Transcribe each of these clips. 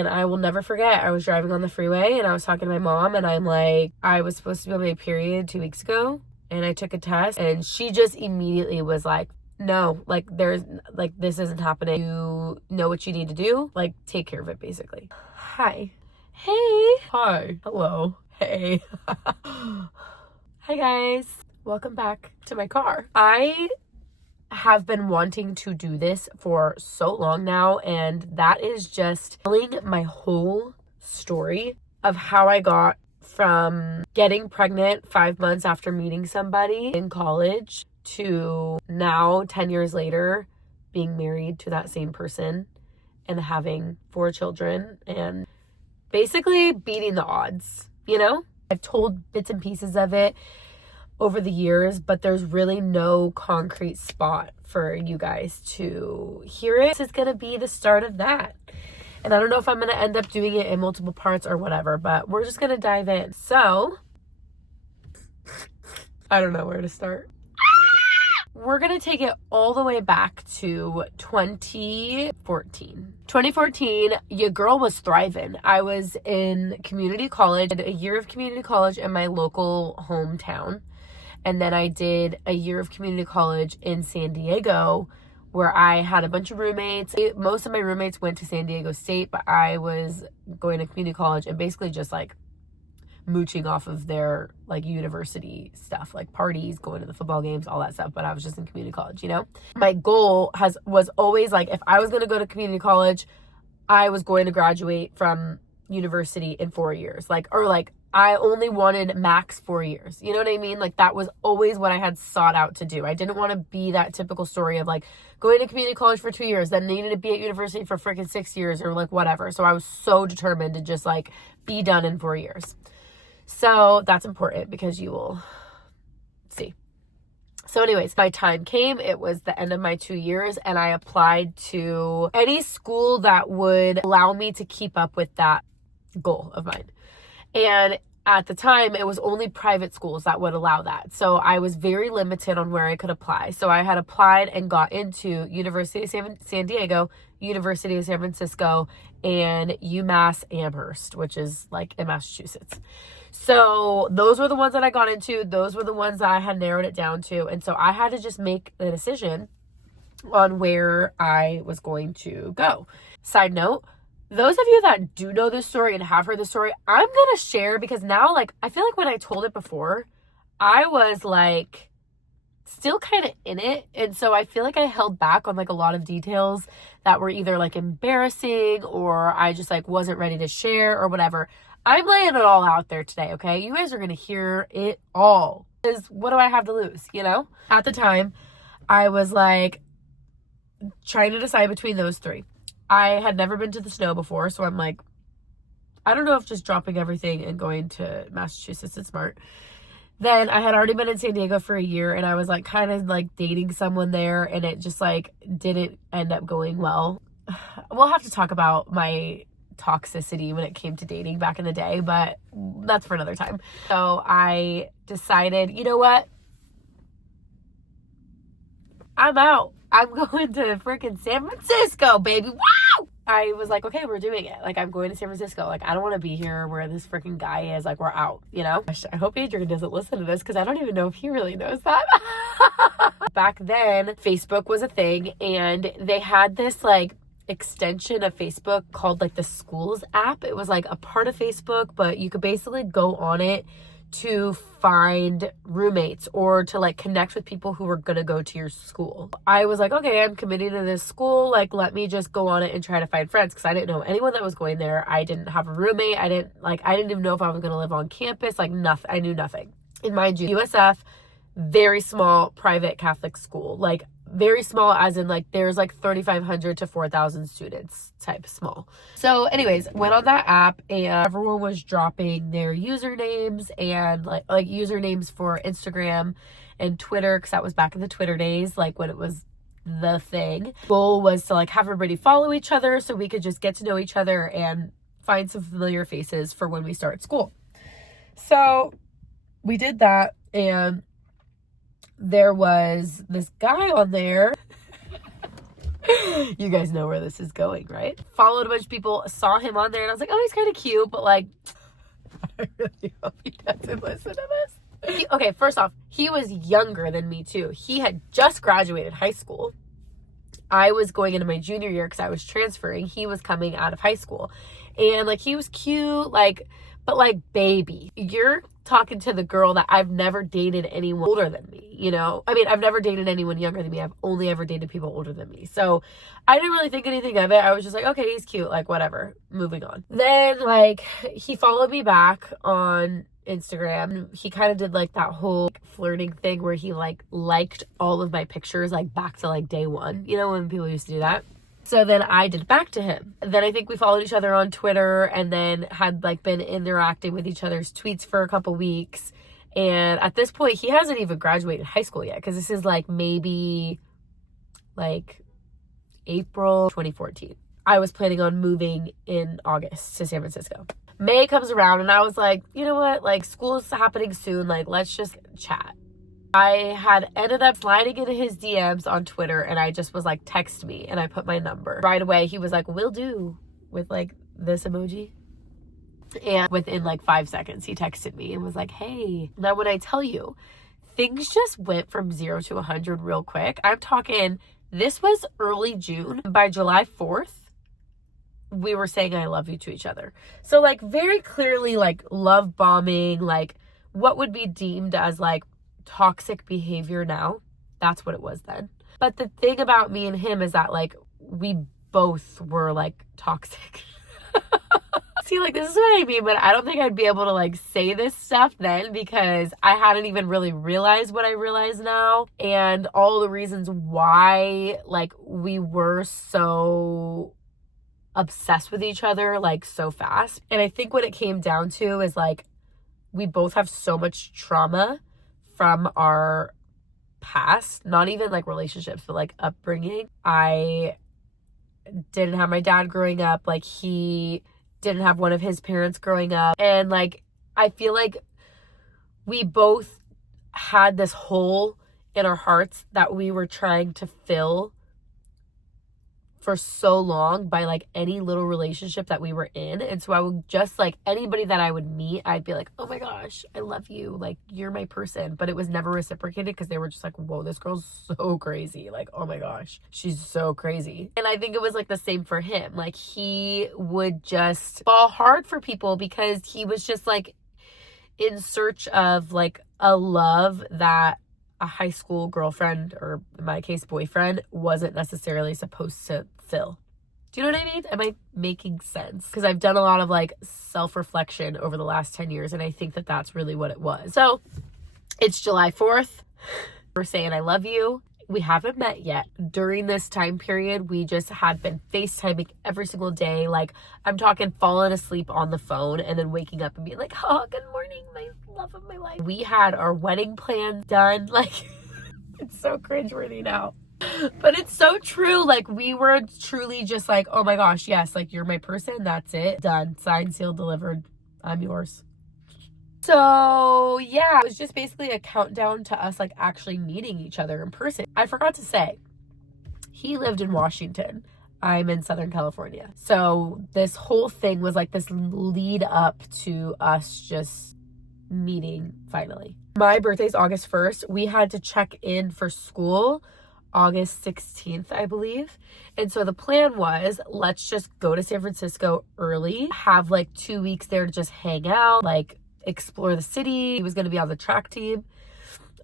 And I will never forget, I was driving on the freeway and I was talking to my mom and I'm like, I was supposed to be on my period 2 weeks ago and I took a test and she just immediately was like, no, like there's like, this isn't happening. You know what you need to do. Like, take care of it basically. Hi. Hey. Hi. Hello. Hey. Hi guys. Welcome back to my car. I have been wanting to do this for so long now, and that is just telling my whole story of how I got from getting pregnant 5 months after meeting somebody in college to now 10 years later being married to that same person and having 4 children and basically beating the odds, you know? I've told bits and pieces of it over the years, but there's really no concrete spot for you guys to hear it. This is going to be the start of that. And I don't know if I'm going to end up doing it in multiple parts or whatever, but we're just going to dive in. So, I don't know where to start. We're going to take it all the way back to 2014. 2014, your girl was thriving. I was in community college, a year of community college in my local hometown. And then I did a year of community college in San Diego where I had a bunch of roommates. Most of my roommates went to San Diego State, but I was going to community college and basically just like mooching off of their like university stuff, like parties, going to the football games, all that stuff. But I was just in community college, you know? My goal was always like, if I was going to go to community college, I was going to graduate from university in 4 years. I only wanted max 4 years. You know what I mean? Like, that was always what I had sought out to do. I didn't want to be that typical story of like going to community college for 2 years, then needing to be at university for freaking 6 years or like whatever. So I was so determined to just like be done in 4 years. So that's important because you will see. So anyways, my time came. It was the end of my 2 years and I applied to any school that would allow me to keep up with that goal of mine. And at the time, it was only private schools that would allow that. So I was very limited on where I could apply. So I had applied and got into University of San Diego, University of San Francisco, and UMass Amherst, which is like in Massachusetts. So those were the ones that I got into. Those were the ones that I had narrowed it down to. And so I had to just make a decision on where I was going to go. Side note, those of you that do know this story and have heard this story, I'm going to share because now, like, I feel like when I told it before, I was like still kind of in it. And so I feel like I held back on like a lot of details that were either like embarrassing or I just like wasn't ready to share or whatever. I'm laying it all out there today, okay? You guys are going to hear it all. Because what do I have to lose, you know? At the time, I was like trying to decide between those 3. I had never been to the snow before, so I'm like, I don't know if just dropping everything and going to Massachusetts is smart. Then I had already been in San Diego for a year, and I was like kind of like dating someone there, and it just like didn't end up going well. We'll have to talk about my toxicity when it came to dating back in the day, but that's for another time. So I decided, you know what? I'm out. I'm going to freaking San Francisco, baby. Wow! I was like, okay, we're doing it. Like, I'm going to San Francisco. Like, I don't want to be here where this freaking guy is. Like, we're out, you know? I hope Adrian doesn't listen to this because I don't even know if he really knows that. Back then, Facebook was a thing, and they had this, like, extension of Facebook called, like, the Schools app. It was, like, a part of Facebook, but you could basically go on it to find roommates or to like connect with people who were going to go to your school. I was like, okay, I'm committed to this school. Like, let me just go on it and try to find friends because I didn't know anyone that was going there. I didn't have a roommate. I didn't even know if I was going to live on campus. Like, nothing. I knew nothing. And mind you, USF, very small private Catholic school. Like, very small as in like there's like 3,500 to 4,000 students type small. So anyways, went on that app and everyone was dropping their usernames and like usernames for Instagram and Twitter, because that was back in the Twitter days, like when it was the thing. Goal was to like have everybody follow each other so we could just get to know each other and find some familiar faces for when we start school. So we did that, and there was this guy on there. You guys know where this is going, right? Followed a bunch of people, saw him on there, and I was like, oh, he's kind of cute, but like, I really hope he doesn't listen to this. Okay, first off, he was younger than me too. He had just graduated high school. I was going into my junior year because I was transferring. He was coming out of high school. And like, he was cute, like, but like, baby, you're talking to the girl that I've never dated anyone older than me, you know? I mean, I've never dated anyone younger than me. I've only ever dated people older than me. So I didn't really think anything of it. I was just like, okay, he's cute, like, whatever, moving on. Then like, he followed me back on Instagram. He kind of did like that whole like, flirting thing where he like liked all of my pictures like back to like day one, you know, when people used to do that. So then I did back to him. Then I think we followed each other on Twitter and then had like been interacting with each other's tweets for a couple weeks. And at this point, he hasn't even graduated high school yet, because this is like maybe like April 2014. I was planning on moving in August to San Francisco. May comes around and I was like, you know what? Like, school is happening soon. Like, let's just chat. I had ended up sliding into his DMs on Twitter and I just was like, text me, and I put my number. Right away, he was like, will do, with like this emoji. And within like 5 seconds, he texted me and was like, hey. Now, when I tell you, things just went from 0 to 100 real quick. I'm talking, this was early June. By July 4th, we were saying I love you to each other. So like, very clearly like love bombing, like what would be deemed as like toxic behavior now. That's what it was then. But the thing about me and him is that like, we both were like toxic. See, like, this is what I mean, but I don't think I'd be able to like say this stuff then, because I hadn't even really realized what I realize now, and all the reasons why like we were so obsessed with each other like so fast. And I think what it came down to is like, we both have so much trauma from our past, not even like relationships, but like upbringing. I didn't have my dad growing up. Like, he didn't have one of his parents growing up. And like, I feel like we both had this hole in our hearts that we were trying to fill for so long by like any little relationship that we were in. And so I would just like, anybody that I would meet, I'd be like, oh my gosh, I love you, like, you're my person. But it was never reciprocated, because they were just like, whoa, this girl's so crazy, like, oh my gosh, she's so crazy. And I think it was like the same for him. Like, he would just fall hard for people because he was just like in search of like a love that a high school girlfriend, or in my case boyfriend, wasn't necessarily supposed to fill. Do you know what I mean? Am I making sense? Because I've done a lot of like self-reflection over the last 10 years, and I think that that's really what it was. So it's July 4th. We're saying I love you. We haven't met yet. During this time period, we just had been FaceTiming every single day. Like, I'm talking falling asleep on the phone and then waking up and being like, oh, good morning, my love of my life. We had our wedding plan done. Like, it's so cringeworthy now, but it's so true. Like, we were truly just like, oh my gosh, yes, like, you're my person. That's it. Done. Signed, sealed, delivered. I'm yours. So yeah, it was just basically a countdown to us like actually meeting each other in person. I forgot to say, he lived in Washington. I'm in Southern California. So this whole thing was like this lead up to us just meeting finally. My birthday's August 1st. We had to check in for school August 16th, I believe. And so the plan was, let's just go to San Francisco early, have like 2 weeks there to just hang out, like explore the city. He was going to be on the track team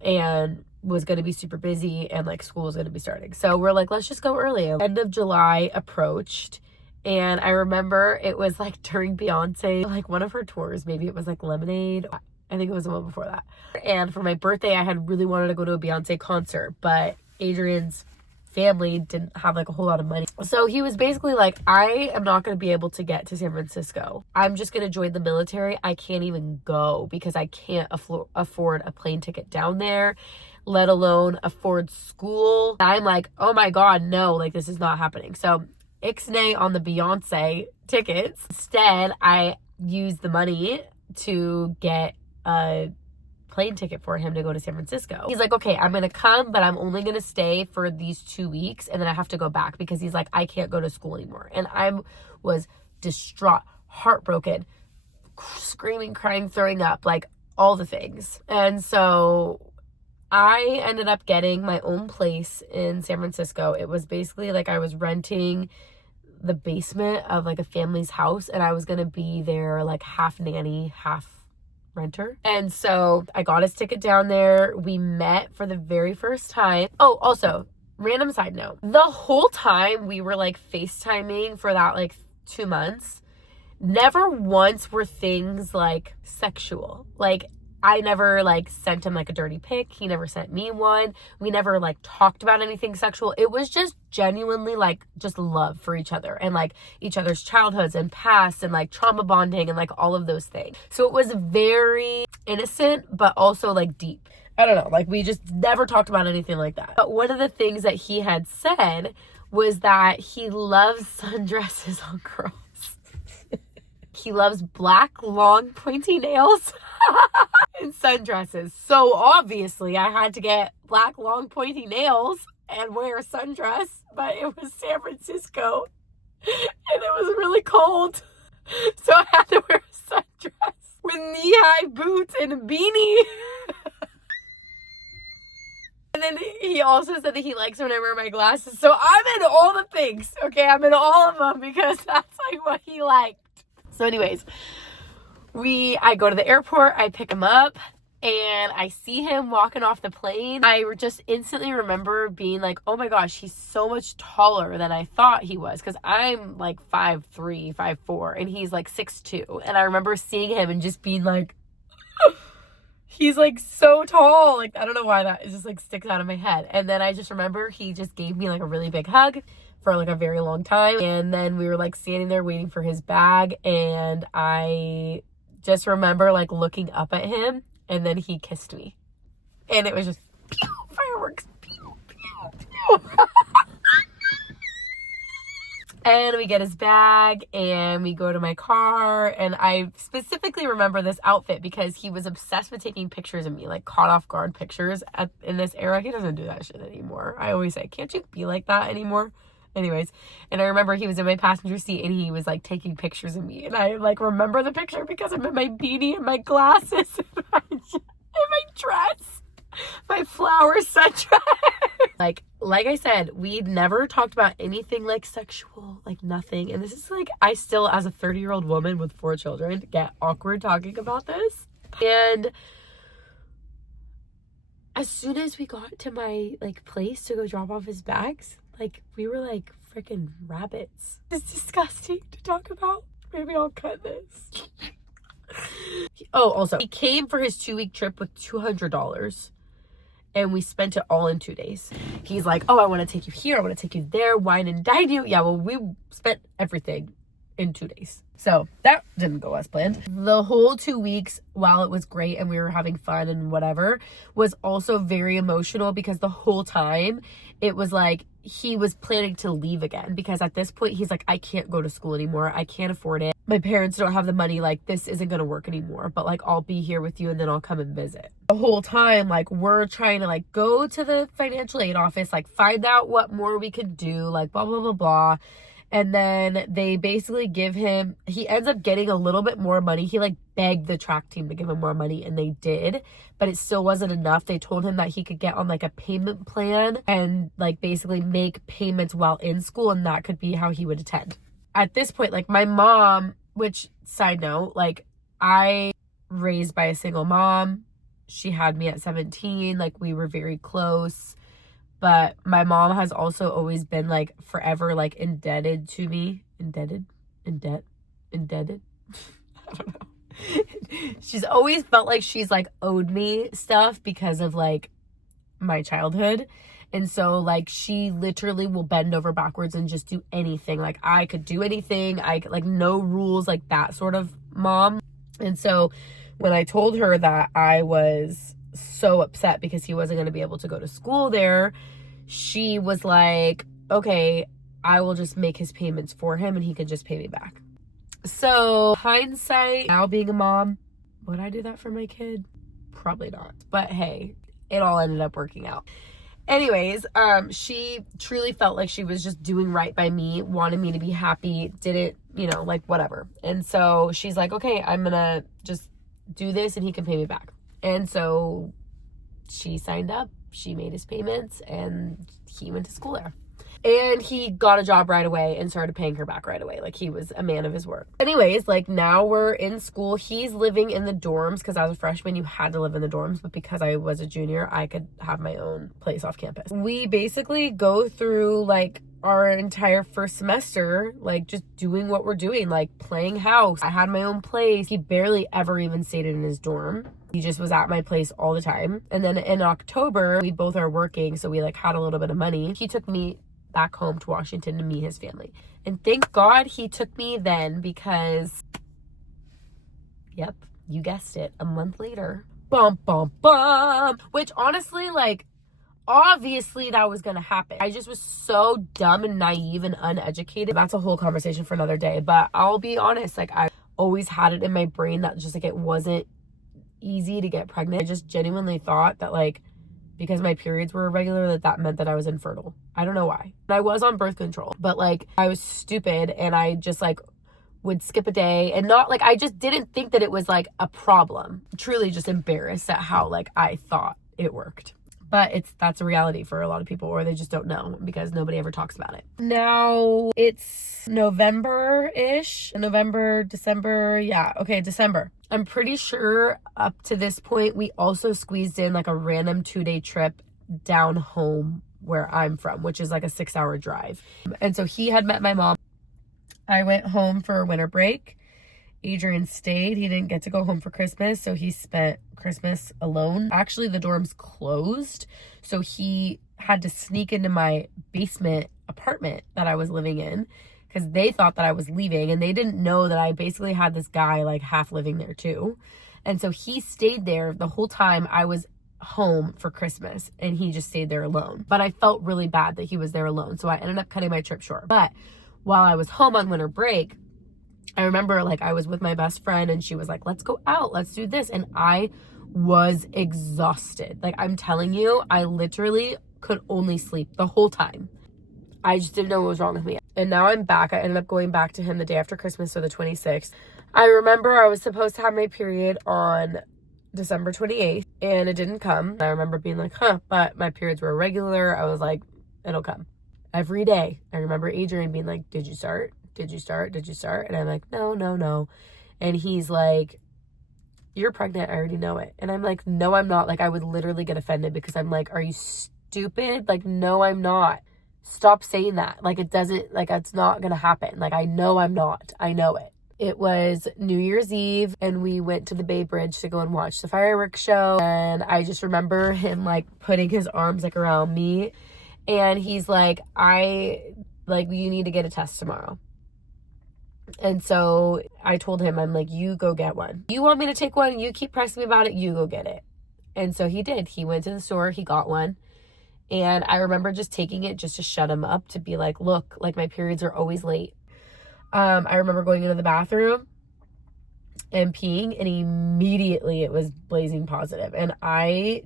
and was going to be super busy, and like school was going to be starting. So we're like, let's just go early. End of July approached, and I remember it was like during Beyonce, like one of her tours, maybe it was like Lemonade. I think it was the one before that. And for my birthday, I had really wanted to go to a Beyonce concert, but Adrian's family didn't have like a whole lot of money. So he was basically like, I am not going to be able to get to San Francisco. I'm just going to join the military. I can't even go because I can't afford a plane ticket down there, let alone afford school. I'm like, oh my God, no, like this is not happening. So ixnay on the Beyonce tickets. Instead, I used the money to get a plane ticket for him to go to San Francisco. He's like, okay, I'm going to come, but I'm only going to stay for these 2 weeks. And then I have to go back because he's like, I can't go to school anymore. And I was distraught, heartbroken, screaming, crying, throwing up, like all the things. And so I ended up getting my own place in San Francisco. It was basically like I was renting the basement of like a family's house, and I was going to be there like half nanny, half renter. And so I got his ticket down there. We met for the very first time. Oh, also, random side note. The whole time we were like FaceTiming for that like 2 months, never once were things like sexual. Like I never like sent him like a dirty pic. He never sent me one. We never like talked about anything sexual. It was just genuinely like just love for each other and like each other's childhoods and past and like trauma bonding and like all of those things. So it was very innocent, but also like deep. I don't know, like we just never talked about anything like that. But one of the things that he had said was that he loves sundresses on girls. He loves black, long, pointy nails and sundresses. So obviously I had to get black, long, pointy nails and wear a sundress, but it was San Francisco and it was really cold. So I had to wear a sundress with knee-high boots and a beanie. And then he also said that he likes when I wear my glasses. So I'm in all the things, okay? I'm in all of them because that's like what he liked. So anyways, I go to the airport, I pick him up, and I see him walking off the plane. I just instantly remember being like, oh my gosh, he's so much taller than I thought he was. Because I'm like 5'3", 5'4", and he's like 6'2". And I remember seeing him and just being like, he's like so tall. Like, I don't know why that just like sticks out of my head. And then I just remember he just gave me like a really big hug for like a very long time. And then we were like standing there waiting for his bag. And I just remember like looking up at him, and then he kissed me. And it was just pew, fireworks. Pew, pew, pew. And we get his bag and we go to my car. And I specifically remember this outfit because he was obsessed with taking pictures of me, like caught off guard pictures in this era. He doesn't do that shit anymore. I always say, can't you be like that anymore? Anyways, and I remember he was in my passenger seat and he was like taking pictures of me. And I like remember the picture because I'm in my beanie and my glasses and my dress, my flower sundress. Like I said, we never talked about anything like sexual, like nothing. And this is like, I still, as a 30-year-old woman with 4 children, get awkward talking about this. And as soon as we got to my like place to go drop off his bags, like we were like freaking rabbits. It's disgusting to talk about. Maybe I'll cut this. Oh, also, he came for his 2-week trip with $200. And we spent it all in 2 days. He's like, oh, I want to take you here. I want to take you there. Wine and dine you. Yeah, well, we spent everything in 2 days. So that didn't go as planned. The whole 2 weeks, while it was great and we were having fun and whatever, was also very emotional because the whole time it was like he was planning to leave again. Because at this point, he's like, I can't go to school anymore. I can't afford it. My parents don't have the money. Like, this isn't going to work anymore. But like, I'll be here with you and then I'll come and visit. The whole time, like, we're trying to like go to the financial aid office, like find out what more we could do, like blah, blah, blah, blah. And then they basically give him, he ends up getting a little bit more money. He like begged the track team to give him more money and they did, but it still wasn't enough. They told him that he could get on like a payment plan and like basically make payments while in school, and that could be how he would attend. At this point, like my mom, which side note, like I raised by a single mom. She had me at 17. Like we were very close. But my mom has also always been like forever like indebted to me. Indebted? I don't know. She's always felt like she's like owed me stuff because of like my childhood. And so like she literally will bend over backwards and just do anything. Like I could do anything. I could, like no rules, like that sort of mom. And so when I told her that I was so upset because he wasn't going to be able to go to school there, she was like, okay, I will just make his payments for him and he can just pay me back. So hindsight, now being a mom, would I do that for my kid? Probably not. But hey, it all ended up working out. Anyways, she truly felt like she was just doing right by me, wanted me to be happy, didn't, like whatever. And so she's like, okay, I'm gonna just do this and he can pay me back. And so she signed up, she made his payments, and he went to school there. And he got a job right away and started paying her back right away. Like, he was a man of his word. Anyways, like, now we're in school. He's living in the dorms because as a freshman, you had to live in the dorms. But because I was a junior, I could have my own place off campus. We basically go through, like, our entire first semester, like, just doing what we're doing, like, playing house. I had my own place. He barely ever even stayed in his dorm. He just was at my place all the time. And then in October, we both are working, so we, like, had a little bit of money. He took me back home to Washington to meet his family. And thank God he took me then because, yep, you guessed it, a month later, bum, bum, bum. Which honestly, like, obviously that was gonna happen. I just was so dumb and naive and uneducated. That's a whole conversation for another day. But I'll be honest, like, I always had it in my brain that just, like, it wasn't easy to get pregnant. I just genuinely thought that, like, because my periods were irregular, that meant that I was infertile. I don't know why. I was on birth control, but, like, I was stupid and I just, like, would skip a day and not, like, I just didn't think that it was, like, a problem. Truly just embarrassed at how, like, I thought it worked. But that's a reality for a lot of people, or they just don't know because nobody ever talks about it. Now it's November-ish. November, December. Yeah. Okay. December. I'm pretty sure up to this point, we also squeezed in like a random 2-day trip down home where I'm from, which is like a 6-hour drive. And so he had met my mom. I went home for winter break. Adrian stayed. He didn't get to go home for Christmas, so he spent Christmas alone. Actually, the dorms closed, so he had to sneak into my basement apartment that I was living in because they thought that I was leaving, and they didn't know that I basically had this guy like half living there too. And so he stayed there the whole time I was home for Christmas, and he just stayed there alone. But I felt really bad that he was there alone, so I ended up cutting my trip short. But while I was home on winter break, I remember, like, I was with my best friend and she was like, let's go out, let's do this. And I was exhausted. Like, I'm telling you, I literally could only sleep the whole time. I just didn't know what was wrong with me. And now I'm back. I ended up going back to him the day after Christmas, so the 26th. I remember I was supposed to have my period on December 28th and it didn't come. I remember being like, but my periods were irregular. I was like, it'll come. Every day. I remember Adrian being like, did you start? Did you start? Did you start? And I'm like, no. And he's like, you're pregnant. I already know it. And I'm like, no, I'm not. Like, I would literally get offended because I'm like, are you stupid? Like, no, I'm not. Stop saying that. Like, it doesn't, like, it's not going to happen. Like, I know I'm not. I know it. It was New Year's Eve and we went to the Bay Bridge to go and watch the fireworks show. And I just remember him like putting his arms like around me. And he's like, you need to get a test tomorrow. And so I told him, I'm like, you go get one. You want me to take one? You keep pressing me about it. You go get it. And so he did. He went to the store. He got one. And I remember just taking it just to shut him up, to be like, look, like, my periods are always late. I remember going into the bathroom and peeing, and immediately it was blazing positive. And my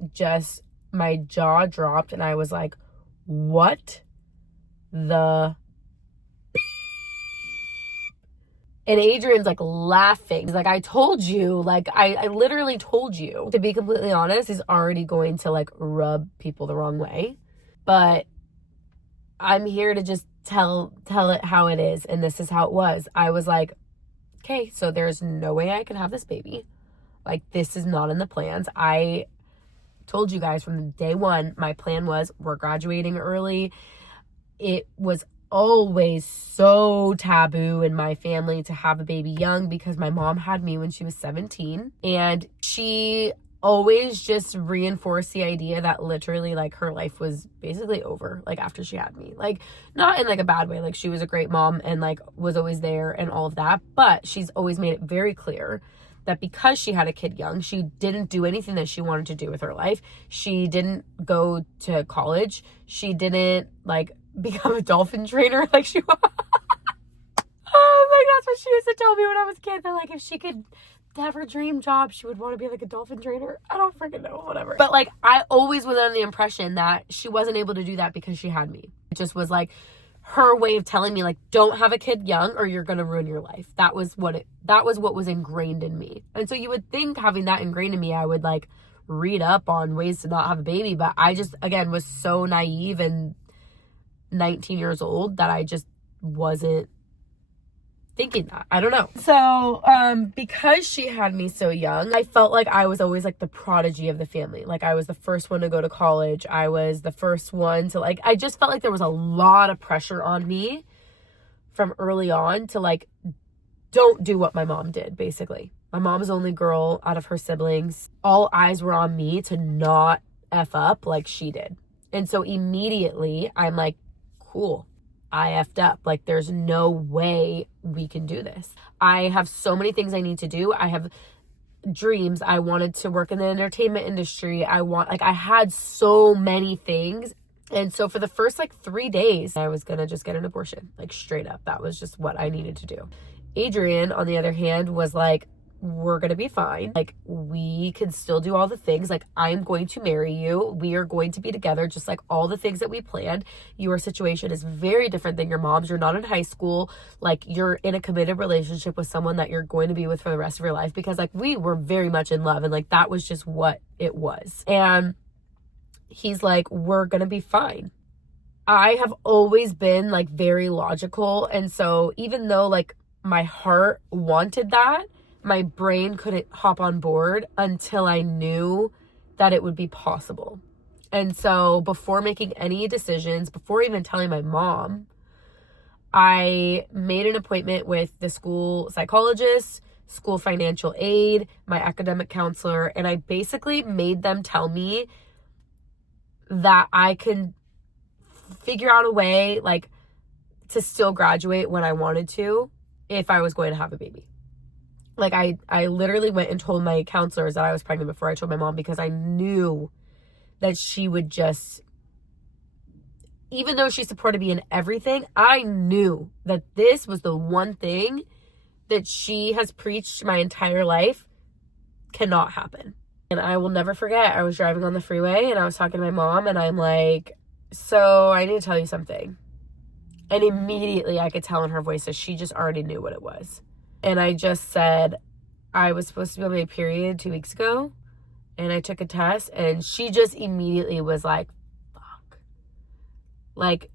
jaw dropped and I was like, what the... And Adrian's like laughing. He's like, I told you, like, I literally told you. To be completely honest, he's already going to like rub people the wrong way. But I'm here to just tell it how it is. And this is how it was. I was like, okay, so there's no way I can have this baby. Like, this is not in the plans. I told you guys from day one, my plan was we're graduating early. It was always so taboo in my family to have a baby young because my mom had me when she was 17, and she always just reinforced the idea that literally like her life was basically over like after she had me. Like, not in like a bad way, like she was a great mom and like was always there and all of that, but she's always made it very clear that because she had a kid young, she didn't do anything that she wanted to do with her life. She didn't go to college. She didn't like become a dolphin trainer like she was. Oh, like, that's what she used to tell me when I was a kid, that like if she could have her dream job. She would want to be like a dolphin trainer. I don't freaking know, whatever. But like, I always was under the impression that she wasn't able to do that because she had me. It just was like her way of telling me, like, don't have a kid young or you're gonna ruin your life. That was what was ingrained in me. And so you would think, having that ingrained in me, I would like read up on ways to not have a baby, but I just, again, was so naive and 19 years old that I just wasn't thinking that. I don't know. So because she had me so young, I felt like I was always like the prodigy of the family. Like, I was the first one to go to college. I was the first one to, like, I just felt like there was a lot of pressure on me from early on to like, don't do what my mom did, basically. My mom's the only girl out of her siblings. All eyes were on me to not F up like she did. And so immediately I'm like, cool, I effed up. Like, there's no way we can do this. I have so many things I need to do. I have dreams. I wanted to work in the entertainment industry. I had so many things. And so for the first like 3 days, I was gonna just get an abortion, like straight up. That was just what I needed to do. Adrian, on the other hand, was like, we're gonna be fine. Like, we can still do all the things. Like, I'm going to marry you. We are going to be together, just like all the things that we planned. Your situation is very different than your mom's. You're not in high school. Like, you're in a committed relationship with someone that you're going to be with for the rest of your life, because like, we were very much in love, and like, that was just what it was. And he's like, we're gonna be fine. I have always been like very logical, and so even though like my heart wanted that, my brain couldn't hop on board until I knew that it would be possible. And so before making any decisions, before even telling my mom, I made an appointment with the school psychologist, school financial aid, my academic counselor, and I basically made them tell me that I can figure out a way like to still graduate when I wanted to if I was going to have a baby. Like, I literally went and told my counselors that I was pregnant before I told my mom, because I knew that she would just, even though she supported me in everything, I knew that this was the one thing that she has preached my entire life cannot happen. And I will never forget, I was driving on the freeway and I was talking to my mom, and I'm like, so I need to tell you something. And immediately I could tell in her voice that she just already knew what it was. And I just said, I was supposed to be on my period 2 weeks ago, and I took a test, and she just immediately was like, fuck. Like,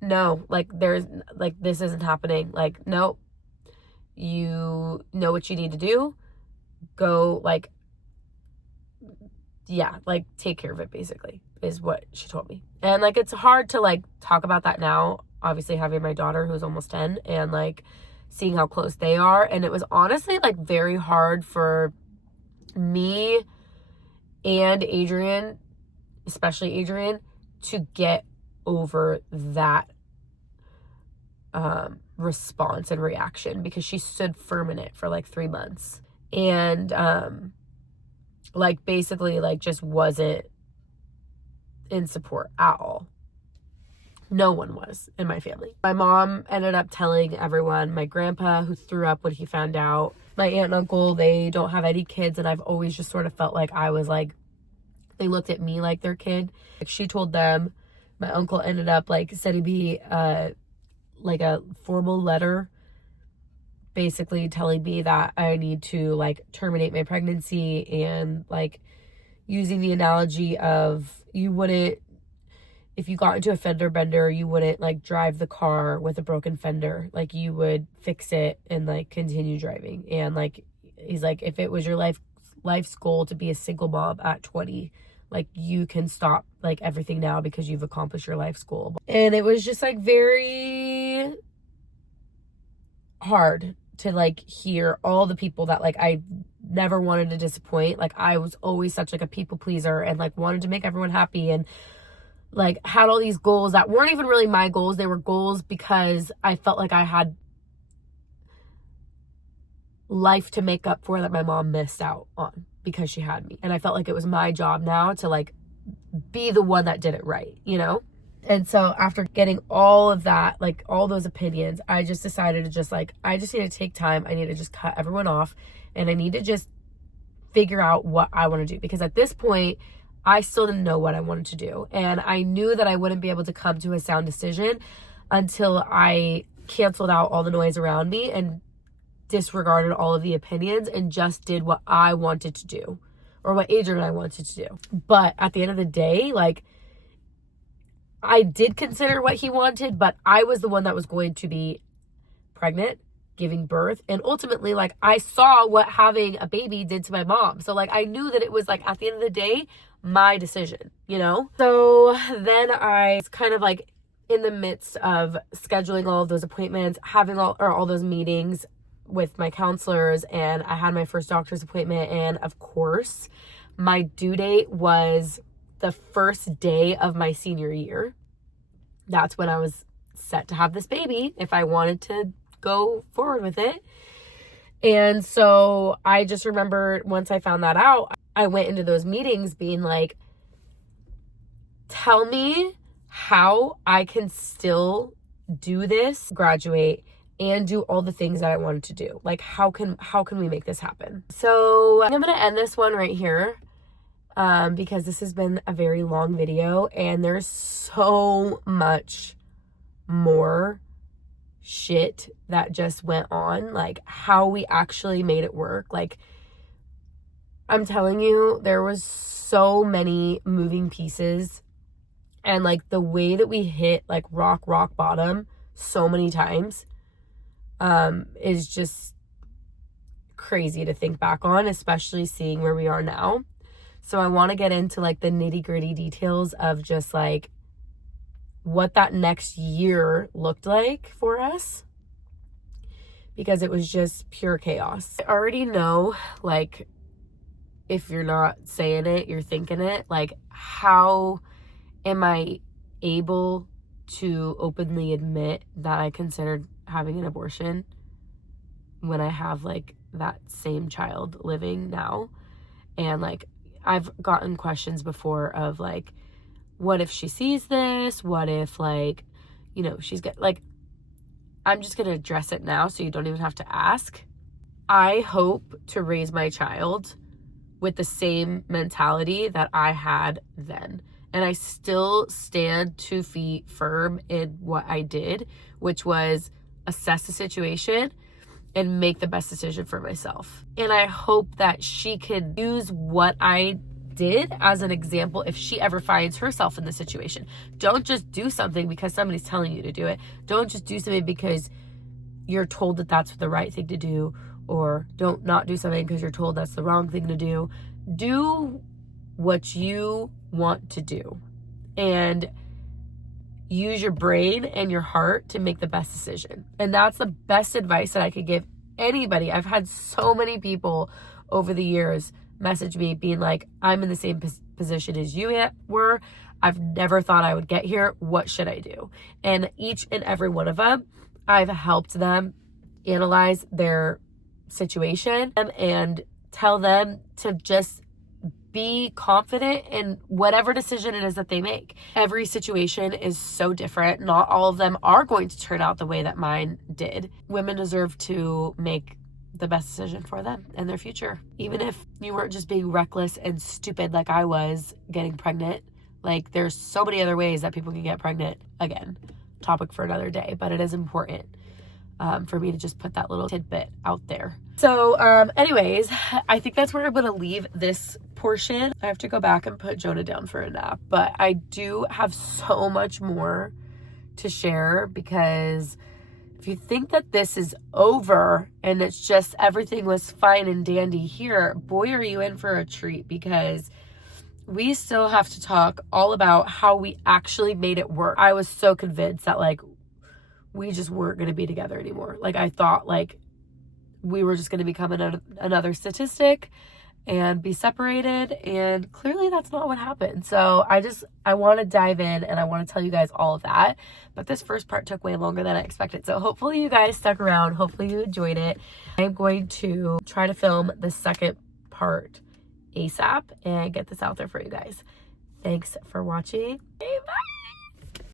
no, like, there's, like, this isn't happening. Like, no, you know what you need to do. Go, like, yeah, like, take care of it, basically, is what she told me. And, like, it's hard to, like, talk about that now, obviously, having my daughter who's almost 10, and, like, seeing how close they are. And it was honestly like very hard for me and Adrian, especially Adrian, to get over that response and reaction, because she stood firm in it for like 3 months, and like basically like just wasn't in support at all. No one was in my family. My mom ended up telling everyone. My grandpa, who threw up when he found out. My aunt and uncle, they don't have any kids, and I've always just sort of felt like I was like, they looked at me like their kid. Like, she told them. My uncle ended up like sending me like a formal letter, basically telling me that I need to like terminate my pregnancy, and like using the analogy of, you wouldn't, if you got into a fender bender, you wouldn't like drive the car with a broken fender. Like, you would fix it and like continue driving. And like, he's like, if it was your life's goal to be a single mom at 20, like, you can stop like everything now because you've accomplished your life's goal. And it was just like very hard to like hear all the people that like I never wanted to disappoint. Like, I was always such like a people pleaser, and like wanted to make everyone happy, and like had all these goals that weren't even really my goals. They were goals because I felt like I had life to make up for that my mom missed out on because she had me. And I felt like it was my job now to like be the one that did it right, you know? And so after getting all of that, like all those opinions, I just decided to just like, I just need to take time. I need to just cut everyone off, and I need to just figure out what I want to do. Because at this point, I still didn't know what I wanted to do. And I knew that I wouldn't be able to come to a sound decision until I canceled out all the noise around me and disregarded all of the opinions and just did what I wanted to do, or what Adrian and I wanted to do. But at the end of the day, like, I did consider what he wanted, but I was the one that was going to be pregnant, giving birth, and ultimately, like, I saw what having a baby did to my mom. So, like, I knew that it was, like, at the end of the day, my decision, you know? So then I was kind of, like, in the midst of scheduling all of those appointments, having all those meetings with my counselors, and I had my first doctor's appointment, and of course, my due date was the first day of my senior year. That's when I was set to have this baby if I wanted to go forward with it. And so I just remember once I found that out, I went into those meetings being like, tell me how I can still do this, graduate, and do all the things that I wanted to do. Like, how can we make this happen? So I'm going to end this one right here. Because this has been a very long video, and there's so much more shit that just went on, like how we actually made it work. Like, I'm telling you, there was so many moving pieces, and like the way that we hit like rock bottom so many times is just crazy to think back on, especially seeing where we are now. So I want to get into like the nitty-gritty details of just like what that next year looked like for us, because it was just pure chaos. I already know, like, if you're not saying it, you're thinking it. Like, how am I able to openly admit that I considered having an abortion when I have like that same child living now? And like, I've gotten questions before of like, what if she sees this? What if, like, you know, she's got, like, I'm just going to address it now so you don't even have to ask. I hope to raise my child with the same mentality that I had then. And I still stand 2 feet firm in what I did, which was assess the situation and make the best decision for myself. And I hope that she can use what I did as an example if she ever finds herself in this situation. Don't just do something because somebody's telling you to do it. Don't just do something because you're told that that's the right thing to do, or don't not do something because you're told that's the wrong thing to do. Do what you want to do, and use your brain and your heart to make the best decision. And that's the best advice that I could give anybody. I've had so many people over the years message me being like, I'm in the same position as you were. I've never thought I would get here. What should I do? And each and every one of them, I've helped them analyze their situation and tell them to just be confident in whatever decision it is that they make. Every situation is so different. Not all of them are going to turn out the way that mine did. Women deserve to make the best decision for them and their future. Even if you weren't just being reckless and stupid like I was getting pregnant. Like, there's so many other ways that people can get pregnant. Again, topic for another day, but it is important for me to just put that little tidbit out there. So anyways, I think that's where I'm going to leave this portion. I have to go back and put Jonah down for a nap, but I do have so much more to share, because if you think that this is over and it's just everything was fine and dandy here, boy, are you in for a treat, because we still have to talk all about how we actually made it work. I was so convinced that like we just weren't going to be together anymore. Like, I thought like we were just going to become another statistic and be separated, and clearly that's not what happened. So I want to dive in and I want to tell you guys all of that, but this first part took way longer than I expected. So hopefully you guys stuck around. Hopefully you enjoyed it. I'm going to try to film the second part ASAP and get this out there for you guys. Thanks for watching. Okay, bye.